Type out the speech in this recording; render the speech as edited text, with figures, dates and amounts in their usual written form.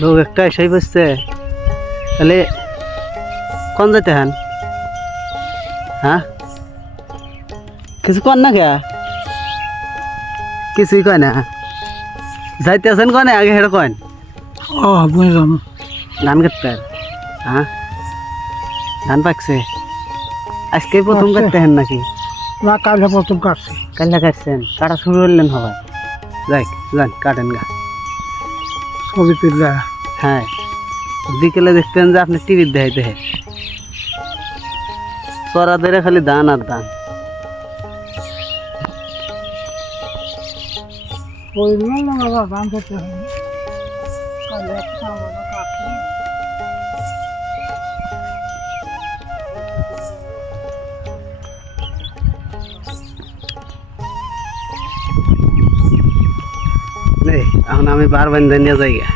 লোক একটা এসেই বসছে তাহলে কোন যেতে হ্যান হ্যাঁ কিছু কর না কে কিছুই কয় না যাইতে আছেন কনে আগে হেঁটে কন ও বুঝলাম ধান কাটতে হ্যাঁ ধান পাকছে আজকে প্রথম কাটতে হেন নাকি না কালকে প্রথম কাটছি কাল্লা কাটছেন কাটা শুরু করলেন সবাই যাই যান কাটেন গা ছবি তুললা হ্যাঁ বিকেলে দেখতেন যে আপনি টিভির দেখাই দেখে চড়া ধরে খালি ধান আর ধান ওই না বাবা দাম করতে হবে কালকে একটা বাবা কাটছি এখন আমি বার বান্ধে নিয়ে যাই গা